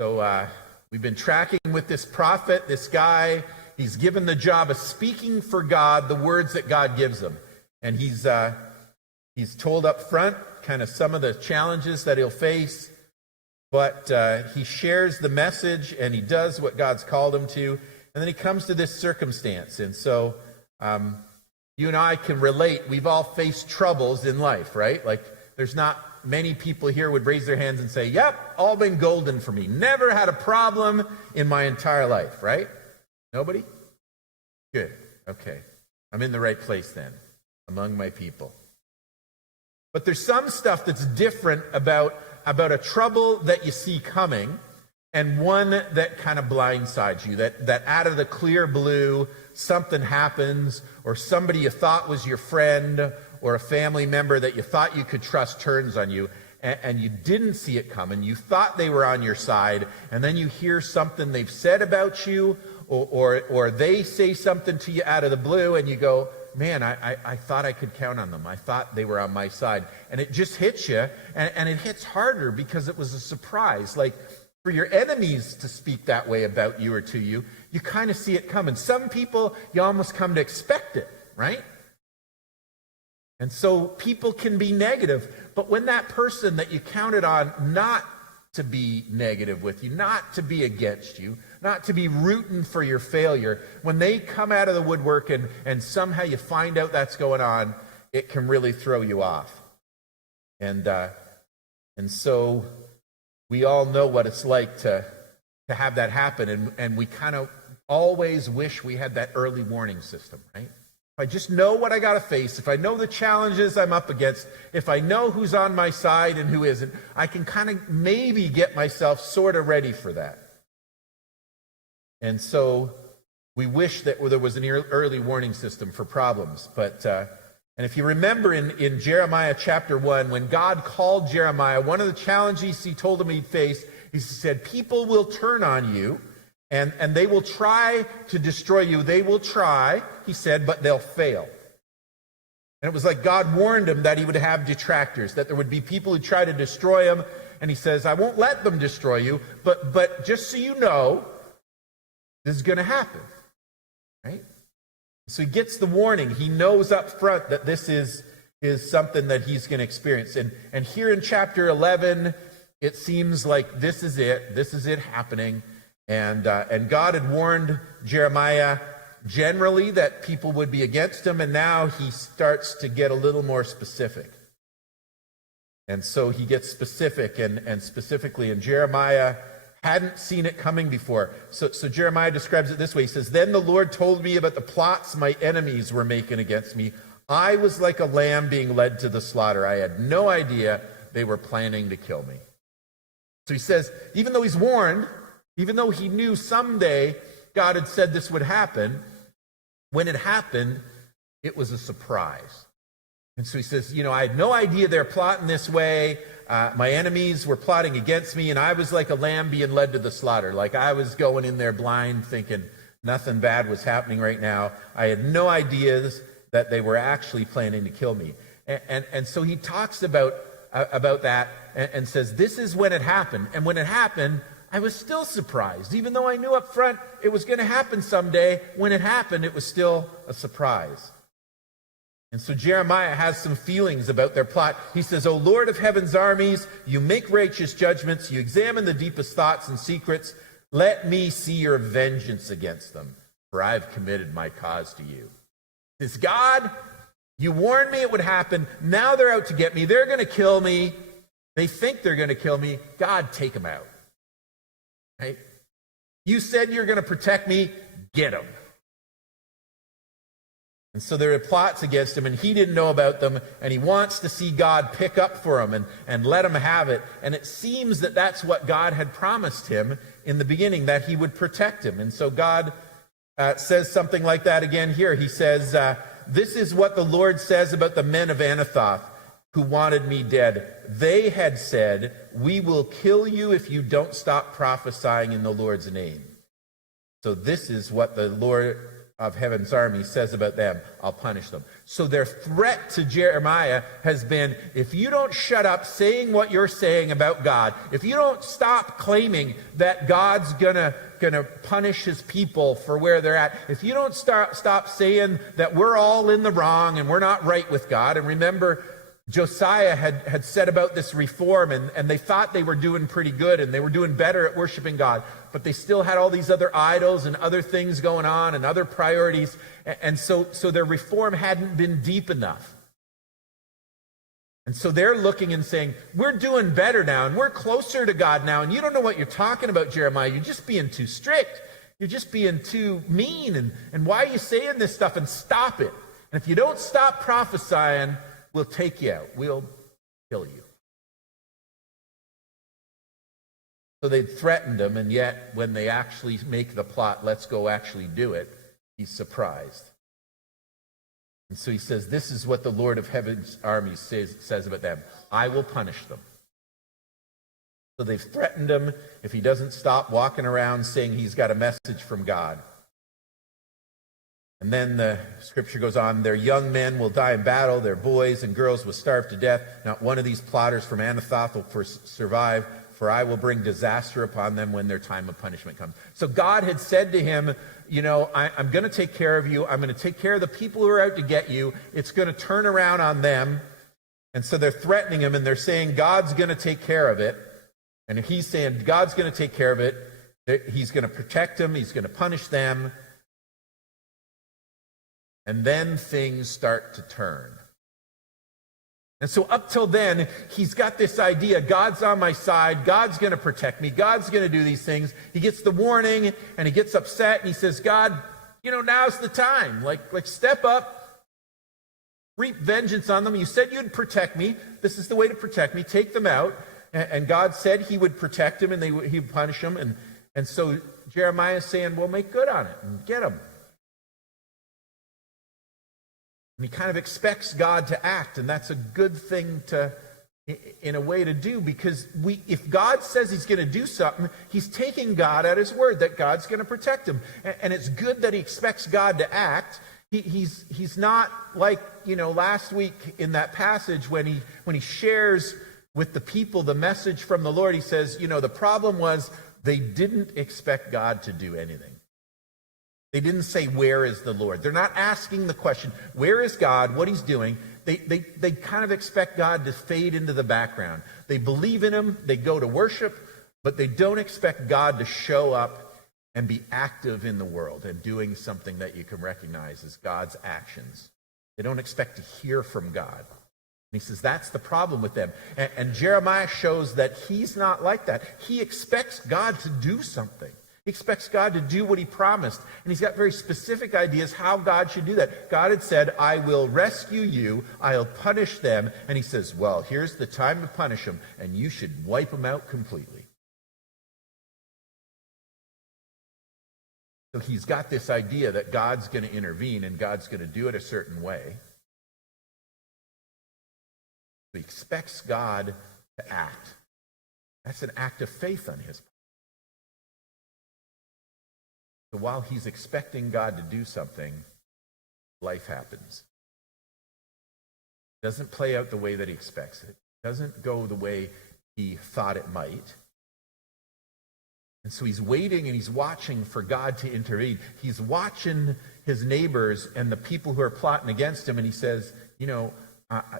So we've been tracking with this prophet, this guy. He's given the job of speaking for God the words that God gives him. And he's told up front kind of some of the challenges that he'll face. But he shares the message and he does what God's called him to. And then he comes to this circumstance. And so you and I can relate. We've all faced troubles in life, right? Like there's not many people here would raise their hands and say, yep, all been golden for me. Never had a problem in my entire life, right? Nobody? Good. Okay. I'm in the right place then, among my people. But there's some stuff that's different about a trouble that you see coming and one that kind of blindsides you, that out of the clear blue, something happens, or somebody you thought was your friend or a family member that you thought you could trust turns on you, and you didn't see it coming. You thought they were on your side, and then you hear something they've said about you, or they say something to you out of the blue, and you go, man, I thought I could count on them. I thought they were on my side. And it just hits you, and it hits harder because it was a surprise. Like, for your enemies to speak that way about you or to you, you kind of see it coming. Some people, you almost come to expect it, right? And so people can be negative, but when that person that you counted on not to be negative with you, not to be against you, not to be rooting for your failure, when they come out of the woodwork and somehow you find out that's going on, it can really throw you off. And so we all know what it's like to have that happen, and we kind of always wish we had that early warning system, right? If I just know what I got to face, if I know the challenges I'm up against, if I know who's on my side and who isn't, I can kind of maybe get myself sort of ready for that. And so we wish that there was an early warning system for problems. But and if you remember in Jeremiah chapter 1, when God called Jeremiah, one of the challenges he told him he'd face, he said, people will turn on you, and they will try to destroy you. They will try, he said, but they'll fail. And it was like God warned him that he would have detractors, that there would be people who try to destroy him. And he says, I won't let them destroy you, but just so you know, this is going to happen, right? So he gets the warning. He knows up front that this is something that he's going to experience. And here in chapter 11, it seems like this is it happening. And God had warned Jeremiah generally that people would be against him, and now he starts to get a little more specific. And so he gets specific, and specifically, and Jeremiah hadn't seen it coming before. So Jeremiah describes it this way. He says, then the Lord told me about the plots my enemies were making against me. I was like a lamb being led to the slaughter. I had no idea they were planning to kill me. So he says, even though he's warned, even though he knew someday God had said this would happen, when it happened, it was a surprise. And so he says, I had no idea they're plotting this way. My enemies were plotting against me, and I was like a lamb being led to the slaughter. Like I was going in there blind, thinking nothing bad was happening right now. I had no ideas that they were actually planning to kill me. And so he talks about that and says, this is when it happened. And when it happened, I was still surprised. Even though I knew up front it was going to happen someday, when it happened, it was still a surprise. And so Jeremiah has some feelings about their plot. He says, O Lord of heaven's armies, you make righteous judgments. You examine the deepest thoughts and secrets. Let me see your vengeance against them, for I have committed my cause to you. He says, God, you warned me it would happen. Now they're out to get me. They're going to kill me. They think they're going to kill me. God, take them out. Right? You said you're going to protect me. Get them. And so there are plots against him, and he didn't know about them, and he wants to see God pick up for him and let him have it. And it seems that that's what God had promised him in the beginning, that he would protect him. And so God says something like that again here. He says, this is what the Lord says about the men of Anathoth who wanted me dead. They had said, we will kill you if you don't stop prophesying in the Lord's name. So this is what the Lord of heaven's army says about them, I'll punish them. So their threat to Jeremiah has been, if you don't shut up saying what you're saying about God, if you don't stop claiming that God's gonna punish his people for where they're at, if you don't stop saying that we're all in the wrong and we're not right with God. And remember, Josiah had said about this reform, and they thought they were doing pretty good and they were doing better at worshiping God, but they still had all these other idols and other things going on and other priorities, and so their reform hadn't been deep enough. And so they're looking and saying, we're doing better now and we're closer to God now, and you don't know what you're talking about, Jeremiah. You're just being too strict. You're just being too mean, and why are you saying this stuff? And stop it. And if you don't stop prophesying, we'll take you out. We'll kill you. So they'd threatened him, and yet when they actually make the plot, let's go actually do it, he's surprised. And so he says, this is what the Lord of heaven's armies says about them. I will punish them. So they've threatened him if he doesn't stop walking around saying he's got a message from God. And then the scripture goes on, their young men will die in battle, their boys and girls will starve to death. Not one of these plotters from Anathoth will survive, for I will bring disaster upon them when their time of punishment comes. So God had said to him, I'm going to take care of you. I'm going to take care of the people who are out to get you. It's going to turn around on them. And so they're threatening him, and they're saying, God's going to take care of it. And he's saying, God's going to take care of it. He's going to protect them. He's going to punish them. And then things start to turn. And so up till then, he's got this idea, God's on my side, God's going to protect me, God's going to do these things. He gets the warning, and he gets upset, and he says, God, now's the time. Like step up, reap vengeance on them. You said you'd protect me. This is the way to protect me. Take them out. And God said he would protect him, and he would punish them. And so Jeremiah is saying, well, make good on it and get them. And he kind of expects God to act, and that's a good thing in a way to do, because if God says he's going to do something, he's taking God at his word that God's going to protect him. And it's good that he expects God to act. He's not like, last week in that passage when he shares with the people the message from the Lord, he says, the problem was they didn't expect God to do anything. They didn't say, where is the Lord? They're not asking the question, where is God, what he's doing? They kind of expect God to fade into the background. They believe in him, they go to worship, but they don't expect God to show up and be active in the world and doing something that you can recognize as God's actions. They don't expect to hear from God. And he says that's the problem with them. And Jeremiah shows that he's not like that. He expects God to do something. He expects God to do what he promised. And he's got very specific ideas how God should do that. God had said, I will rescue you. I'll punish them. And he says, well, here's the time to punish them, and you should wipe them out completely. So he's got this idea that God's going to intervene and God's going to do it a certain way. He expects God to act. That's an act of faith on his part. So while he's expecting God to do something, life happens. It doesn't play out the way that he expects it. It doesn't go the way he thought it might. And so he's waiting and he's watching for God to intervene. He's watching his neighbors and the people who are plotting against him, and he says,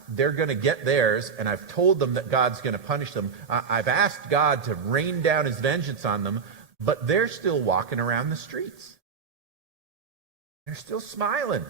they're going to get theirs, and I've told them that God's going to punish them. I've asked God to rain down his vengeance on them, but they're still walking around the streets. They're still smiling.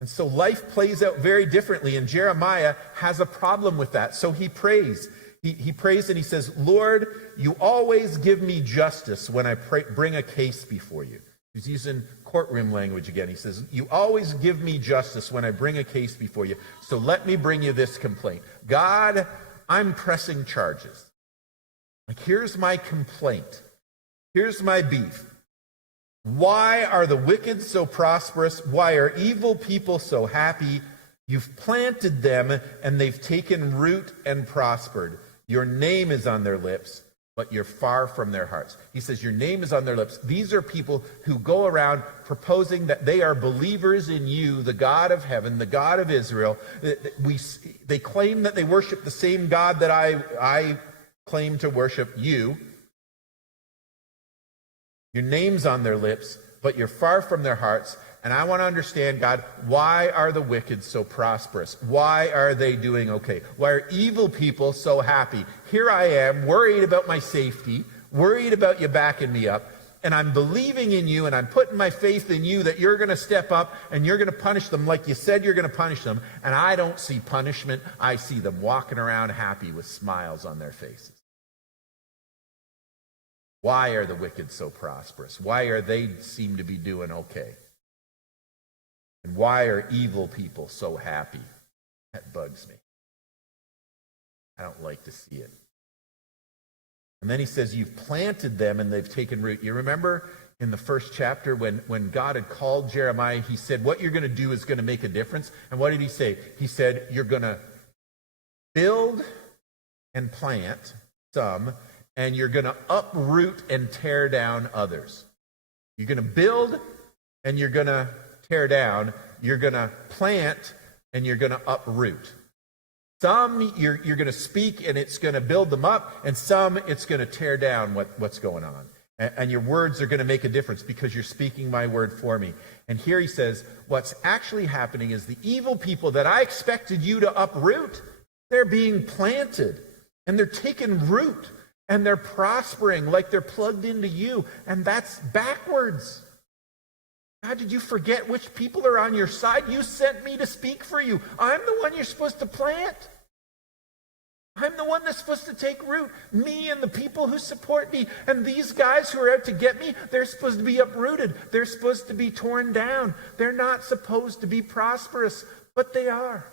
And so life plays out very differently, and Jeremiah has a problem with that. So he prays. He prays and he says, Lord, you always give me justice when I bring a case before you. He's using courtroom language again. He says, you always give me justice when I bring a case before you. So let me bring you this complaint. God, I'm pressing charges. Here's my complaint. Here's my beef. Why are the wicked so prosperous? Why are evil people so happy? You've planted them, and they've taken root and prospered. Your name is on their lips. but you're far from their hearts. He says, your name is on their lips. These are people who go around proposing that they are believers in you, the God of heaven, the God of Israel. They claim that they worship the same God that I claim to worship, you. Your name's on their lips, but you're far from their hearts. And I want to understand, God, why are the wicked so prosperous? Why are they doing okay? Why are evil people so happy? Here I am, worried about my safety, worried about you backing me up, and I'm believing in you, and I'm putting my faith in you that you're going to step up and you're going to punish them like you said you're going to punish them. And I don't see punishment. I see them walking around happy with smiles on their faces. Why are the wicked so prosperous? Why are they seem to be doing okay? And why are evil people so happy? That bugs me. I don't like to see it. And then he says, you've planted them and they've taken root. You remember in the first chapter when God had called Jeremiah, he said, what you're going to do is going to make a difference. And what did he say? He said, you're going to build and plant some, and you're going to uproot and tear down others. You're going to build and you're going to tear down, you're going to plant, and you're going to uproot. Some you're going to speak and it's going to build them up, and some it's going to tear down what's going on. And your words are going to make a difference because you're speaking my word for me. And here he says, what's actually happening is the evil people that I expected you to uproot, they're being planted, and they're taking root, and they're prospering like they're plugged into you, and that's backwards. God, did you forget which people are on your side? You sent me to speak for you. I'm the one you're supposed to plant. I'm the one that's supposed to take root. Me and the people who support me. And these guys who are out to get me, they're supposed to be uprooted. They're supposed to be torn down. They're not supposed to be prosperous, but they are.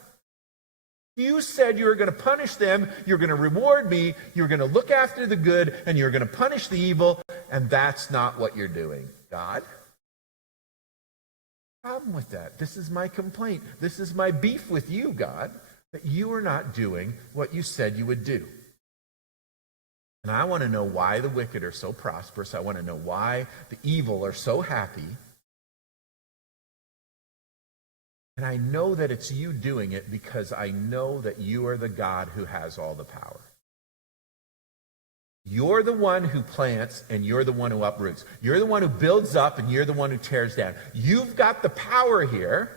You said you were going to punish them, you're going to reward me, you're going to look after the good, and you're going to punish the evil, and that's not what you're doing, God. Problem with that. This is my complaint. This is my beef with you, God, that you are not doing what you said you would do. And I want to know why the wicked are so prosperous. I want to know why the evil are so happy. And I know that it's you doing it because I know that you are the God who has all the power. You're the one who plants and you're the one who uproots. You're the one who builds up and you're the one who tears down. You've got the power here,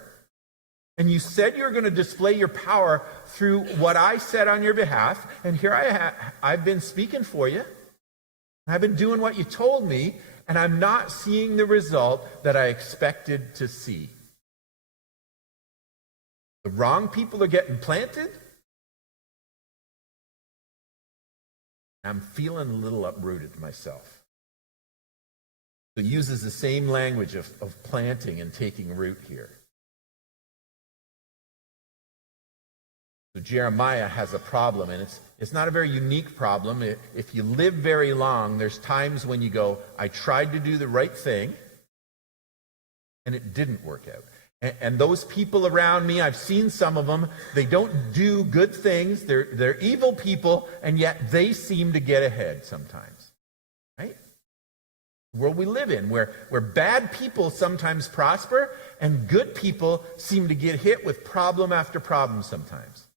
and you said you were going to display your power through what I said on your behalf, and here I've been speaking for you. I've been doing what you told me, and I'm not seeing the result that I expected to see. The wrong people are getting planted. I'm feeling a little uprooted myself. So he uses the same language of planting and taking root here. So Jeremiah has a problem, and it's not a very unique problem. If you live very long, there's times when you go, I tried to do the right thing, and it didn't work out. And those people around me, I've seen some of them, they don't do good things. They're evil people, and yet they seem to get ahead sometimes. Right? The world we live in, where bad people sometimes prosper, and good people seem to get hit with problem after problem sometimes.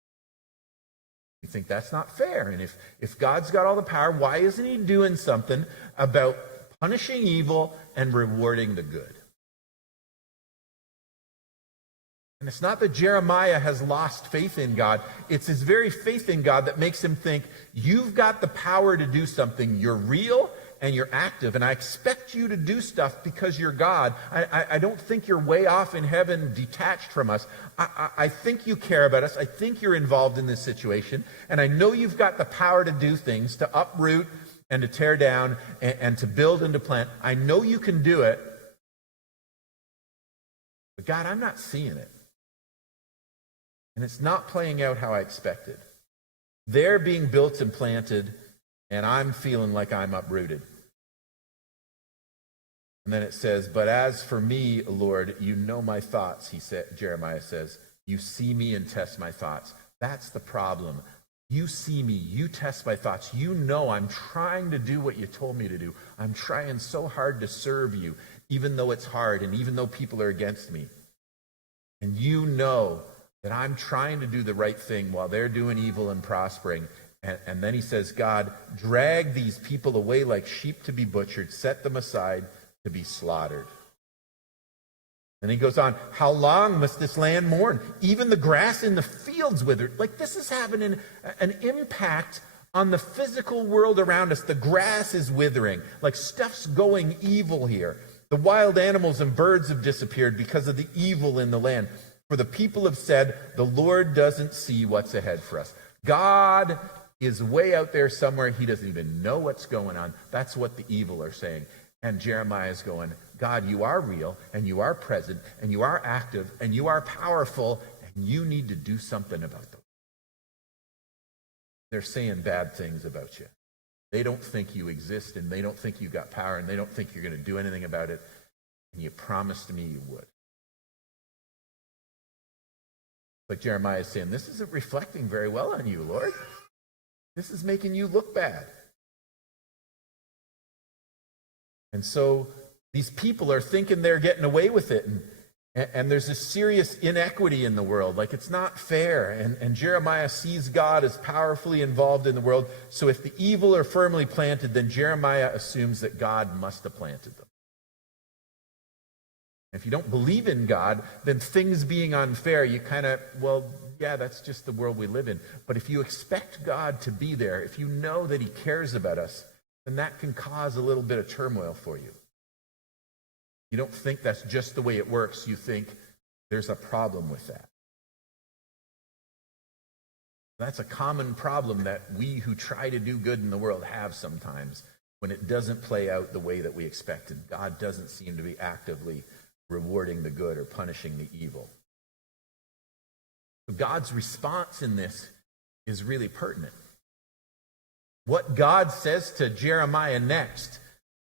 You think that's not fair. And if God's got all the power, why isn't he doing something about punishing evil and rewarding the good? And it's not that Jeremiah has lost faith in God. It's his very faith in God that makes him think, you've got the power to do something. You're real and you're active, and I expect you to do stuff because you're God. I don't think you're way off in heaven detached from us. I think you care about us. I think you're involved in this situation, and I know you've got the power to do things, to uproot and to tear down and to build and to plant. I know you can do it, but God, I'm not seeing it. And it's not playing out how I expected. They're being built and planted, and I'm feeling like I'm uprooted. And then it says, but as for me, Lord, you know my thoughts, Jeremiah says. You see me and test my thoughts. That's the problem. You see me. You test my thoughts. You know I'm trying to do what you told me to do. I'm trying so hard to serve you, even though it's hard and even though people are against me. And you know that I'm trying to do the right thing while they're doing evil and prospering. And then he says, God, drag these people away like sheep to be butchered. Set them aside to be slaughtered. And he goes on, how long must this land mourn? Even the grass in the fields withered. Like, this is having an impact on the physical world around us. The grass is withering. Like, stuff's going evil here. The wild animals and birds have disappeared because of the evil in the land. For the people have said, the Lord doesn't see what's ahead for us. God is way out there somewhere. He doesn't even know what's going on. That's what the evil are saying. And Jeremiah is going, God, you are real, and you are present, and you are active, and you are powerful, and you need to do something about them. They're saying bad things about you. They don't think you exist, and they don't think you got power, and they don't think you're going to do anything about it, and you promised me you would. Like Jeremiah is saying, this isn't reflecting very well on you, Lord. This is making you look bad. And so these people are thinking they're getting away with it. And there's a serious inequity in the world. Like, it's not fair. And Jeremiah sees God as powerfully involved in the world. So if the evil are firmly planted, then Jeremiah assumes that God must have planted them. If you don't believe in God, then things being unfair, you kind of, well, yeah, that's just the world we live in. But if you expect God to be there, if you know that he cares about us, then that can cause a little bit of turmoil for you. You don't think that's just the way it works. You think there's a problem with that. That's a common problem that we who try to do good in the world have sometimes when it doesn't play out the way that we expected. God doesn't seem to be actively rewarding the good or punishing the evil. So God's response in this is really pertinent. What God says to Jeremiah next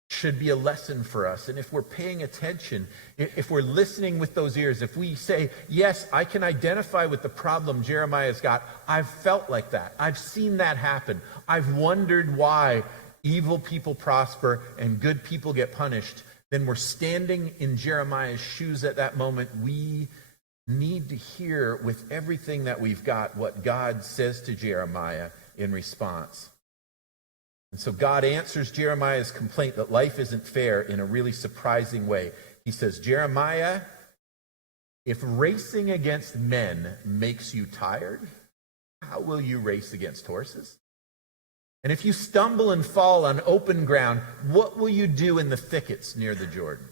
should be a lesson for us. And if we're paying attention, if we're listening with those ears, if we say, yes, I can identify with the problem Jeremiah's got. I've felt like that. I've seen that happen. I've wondered why evil people prosper and good people get punished. Then we're standing in Jeremiah's shoes at that moment. We need to hear with everything that we've got what God says to Jeremiah in response. And so God answers Jeremiah's complaint that life isn't fair in a really surprising way. He says, Jeremiah, if racing against men makes you tired, how will you race against horses? And if you stumble and fall on open ground, what will you do in the thickets near the Jordan?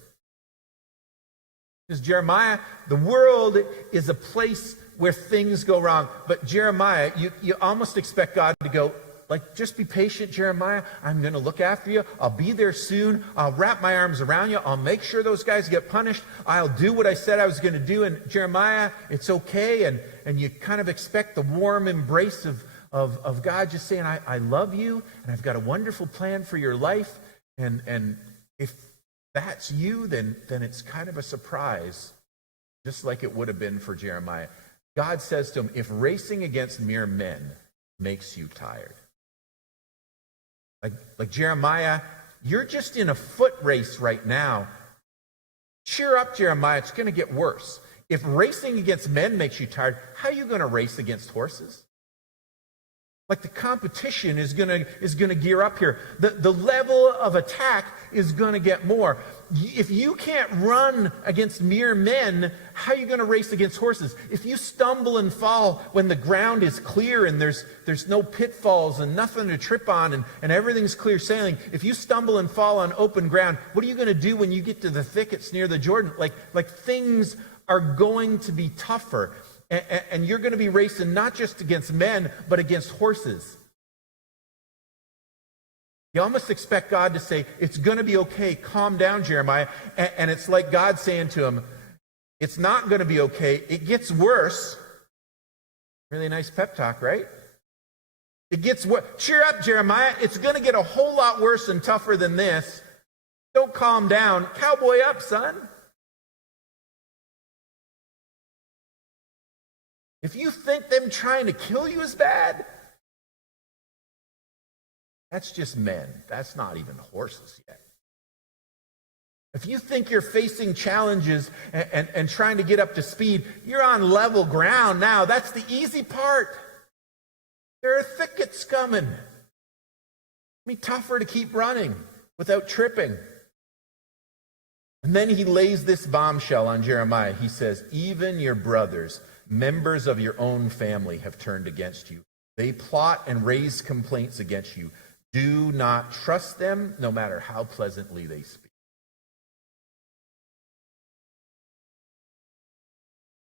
Because Jeremiah, the world is a place where things go wrong. But Jeremiah, you almost expect God to go, like, just be patient, Jeremiah. I'm going to look after you. I'll be there soon. I'll wrap my arms around you. I'll make sure those guys get punished. I'll do what I said I was going to do. And Jeremiah, it's okay. And you kind of expect the warm embrace of God just saying, I love you, and I've got a wonderful plan for your life. And if that's you, then it's kind of a surprise, just like it would have been for Jeremiah. God says to him, if racing against mere men makes you tired, like Jeremiah, you're just in a foot race right now. Cheer up, Jeremiah. It's going to get worse. If racing against men makes you tired, how are you going to race against horses? Like, the competition is going to gear up here. The level of attack is going to get more. If you can't run against mere men, how are you going to race against horses? If you stumble and fall when the ground is clear and there's no pitfalls and nothing to trip on and everything's clear sailing, if you stumble and fall on open ground, what are you going to do when you get to the thickets near the Jordan? Like things are going to be tougher. And you're going to be racing not just against men, but against horses. You almost expect God to say, it's going to be okay, calm down, Jeremiah. And it's like God saying to him, it's not going to be okay, it gets worse. Really nice pep talk, right? It gets worse. Cheer up, Jeremiah. It's going to get a whole lot worse and tougher than this. Don't calm down. Cowboy up, son. If you think them trying to kill you is bad, That's just men. That's not even horses yet. If you think you're facing challenges and trying to get up to speed, you're on level ground now. That's the easy part. There are thickets coming. It'll be tougher to keep running without tripping. And then he lays this bombshell on Jeremiah. He says, even your brothers, members of your own family, have turned against you. They plot and raise complaints against you. Do not trust them, no matter how pleasantly they speak.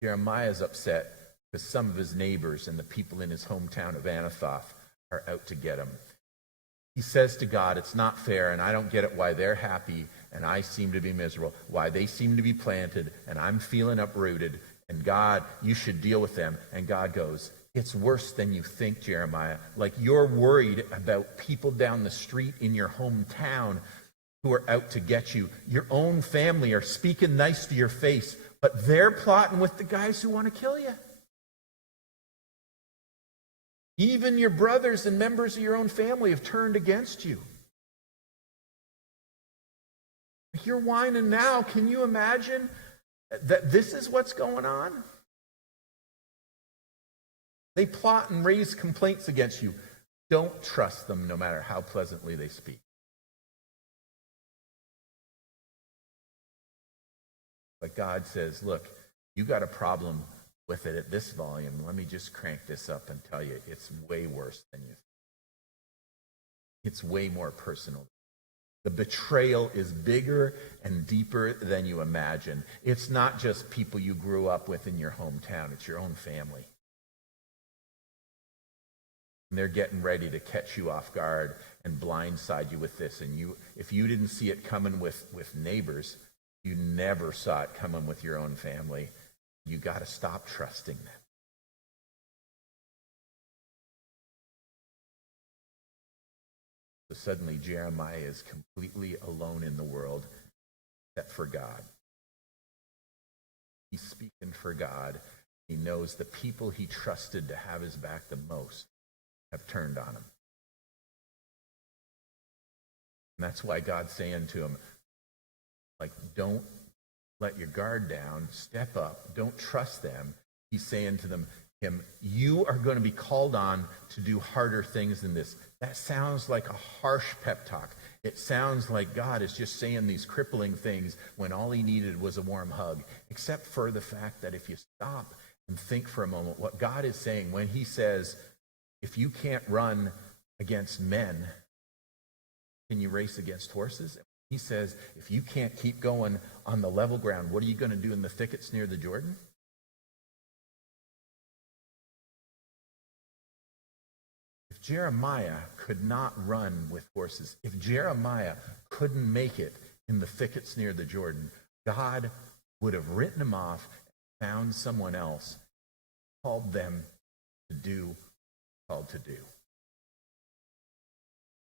Jeremiah is upset because some of his neighbors and the people in his hometown of Anathoth are out to get him. He says to God, it's not fair, and I don't get it why they're happy and I seem to be miserable, why they seem to be planted and I'm feeling uprooted, and God, you should deal with them. And God goes, it's worse than you think, Jeremiah. Like you're worried about people down the street in your hometown who are out to get you. Your own family are speaking nice to your face, but they're plotting with the guys who want to kill you. Even your brothers and members of your own family have turned against you. You're whining now. Can you imagine that this is what's going on? They plot and raise complaints against you. Don't trust them, no matter how pleasantly they speak. But God says, look, you got a problem with it at this volume. Let me just crank this up and tell you it's way worse than you think. It's way more personal. The betrayal is bigger and deeper than you imagine. It's not just people you grew up with in your hometown. It's your own family. And they're getting ready to catch you off guard and blindside you with this. And if you didn't see it coming with neighbors, you never saw it coming with your own family. You got to stop trusting them. So suddenly Jeremiah is completely alone in the world except for God. He's speaking for God. He knows the people he trusted to have his back the most have turned on him. And that's why God's saying to him, like, don't let your guard down. Step up. Don't trust them. He's saying to them, you are going to be called on to do harder things than this. That sounds like a harsh pep talk. It sounds like God is just saying these crippling things when all he needed was a warm hug, except for the fact that if you stop and think for a moment, what God is saying when he says, if you can't run against men, can you race against horses? He says, if you can't keep going on the level ground, what are you going to do in the thickets near the Jordan? If Jeremiah could not run with horses, if Jeremiah couldn't make it in the thickets near the Jordan, God would have written him off and found someone else, called them to do what they're called to do.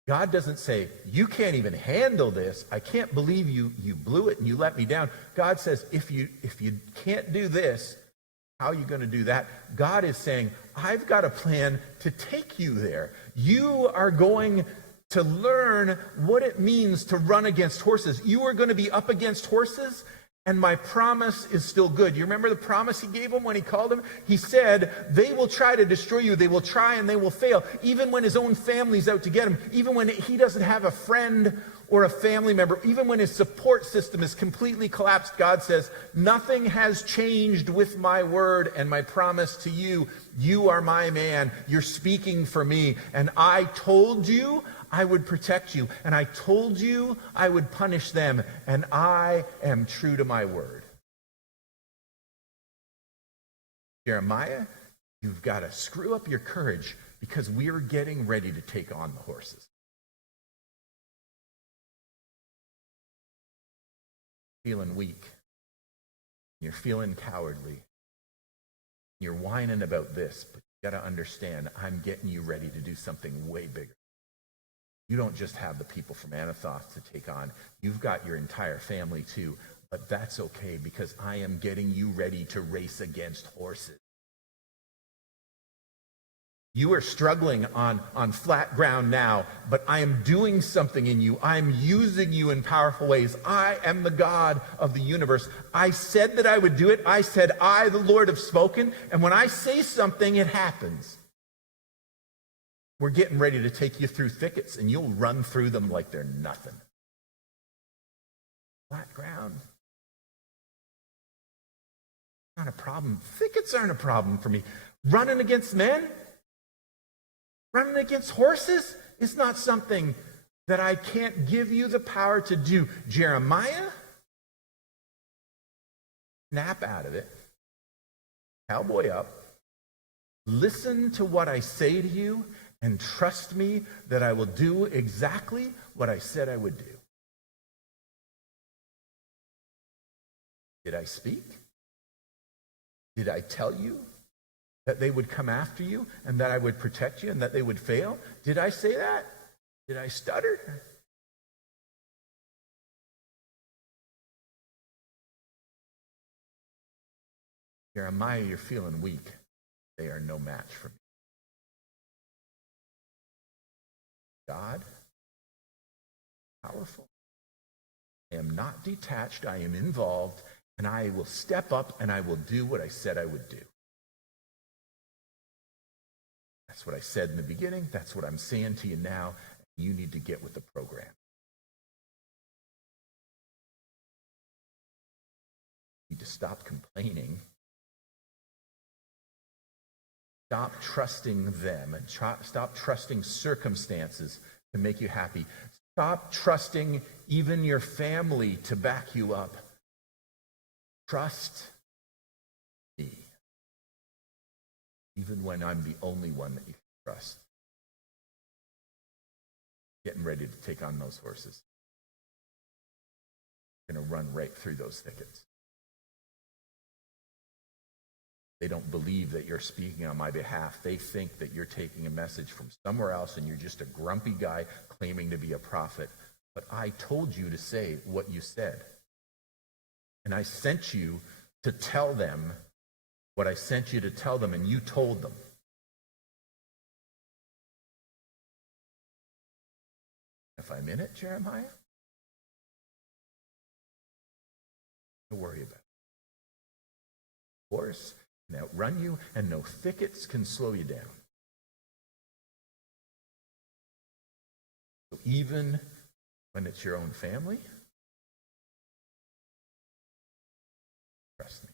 God doesn't say, you can't even handle this. I can't believe you blew it and you let me down. God says, if you can't do this, how are you going to do that? God is saying, I've got a plan to take you there. You are going to learn what it means to run against horses. You are going to be up against horses, and my promise is still good. You remember the promise he gave him when he called him? He said, they will try to destroy you. They will try and they will fail. Even when his own family's out to get him, even when he doesn't have a friend or a family member, even when his support system is completely collapsed, God says, nothing has changed with my word and my promise to you. You are my man. You're speaking for me. And I told you I would protect you, and I told you I would punish them, and I am true to my word. Jeremiah, you've got to screw up your courage because we are getting ready to take on the horses. Feeling weak. You're feeling cowardly. You're whining about this, but you got to understand, I'm getting you ready to do something way bigger. You don't just have the people from Anathoth to take on. You've got your entire family too. But that's okay because I am getting you ready to race against horses. You are struggling on flat ground now, but I am doing something in you. I am using you in powerful ways. I am the God of the universe. I said that I would do it. I said, I, the Lord, have spoken. And when I say something, it happens. We're getting ready to take you through thickets, and you'll run through them like they're nothing. Flat ground. Not a problem. Thickets aren't a problem for me. Running against men, running against horses is not something that I can't give you the power to do. Jeremiah, snap out of it. Cowboy up. Listen to what I say to you and trust me that I will do exactly what I said I would do. Did I speak? Did I tell you that they would come after you and that I would protect you and that they would fail? Did I say that? Did I stutter? Jeremiah, you're feeling weak. They are no match for me. God, powerful. I am not detached. I am involved. And I will step up and I will do what I said I would do. That's what I said in the beginning. That's what I'm saying to you now. You need to get with the program. You need to stop complaining. Stop trusting them and stop trusting circumstances to make you happy. Stop trusting even your family to back you up. Trust me, even when I'm the only one that you can trust. Getting ready to take on those horses. You're going to run right through those thickets. They don't believe that you're speaking on my behalf. They think that you're taking a message from somewhere else and you're just a grumpy guy claiming to be a prophet. But I told you to say what you said. And I sent you to tell them what I sent you to tell them, and you told them. If I'm in it, Jeremiah, don't worry about it. Horse can outrun you, and no thickets can slow you down. So even when it's your own family, trust me.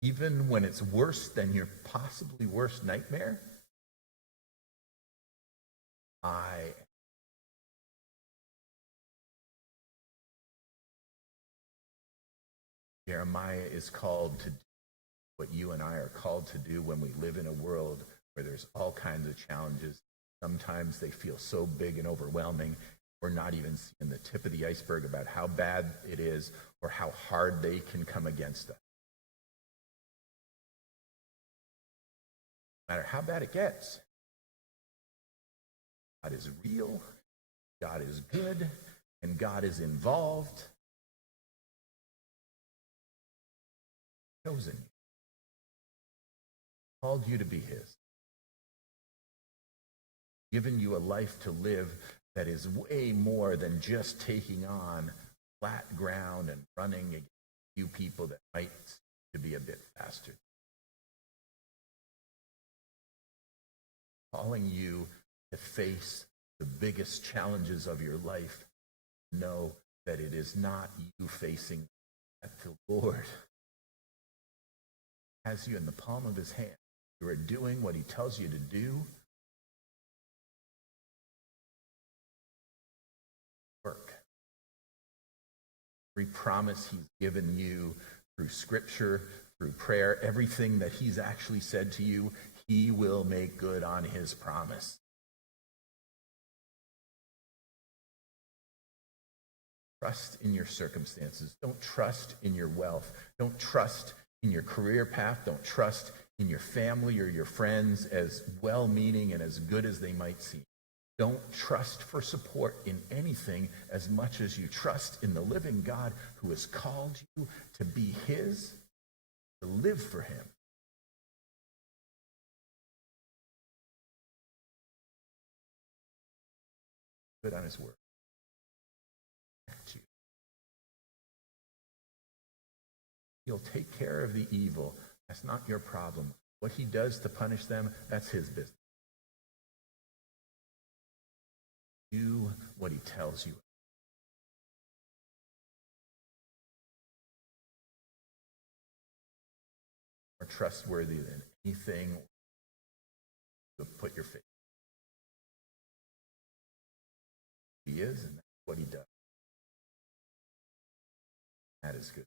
Even when it's worse than your possibly worst nightmare, Jeremiah is called to do what you and I are called to do when we live in a world where there's all kinds of challenges. Sometimes they feel so big and overwhelming, we're not even seeing the tip of the iceberg about how bad it is or how hard they can come against us. No matter how bad it gets, God is real, God is good, and God is involved. Chosen you, called you to be his, given you a life to live that is way more than just taking on flat ground and running against a few people that might seem to be a bit faster. Calling you to face the biggest challenges of your life. Know that it is not you facing that. The Lord has you in the palm of his hand. You are doing what he tells you to do. Work. Every promise he's given you through scripture, through prayer, everything that he's actually said to you, he will make good on his promise. Trust in your circumstances. Don't trust in your wealth. Don't trust in your career path. Don't trust in your family or your friends, as well-meaning and as good as they might seem. Don't trust for support in anything as much as you trust in the living God who has called you to be his, to live for him. Put on his word. He'll take care of the evil. That's not your problem. What he does to punish them, that's his business. Do what he tells you. More trustworthy than anything to put your faith. He is, and that's what he does. That is good.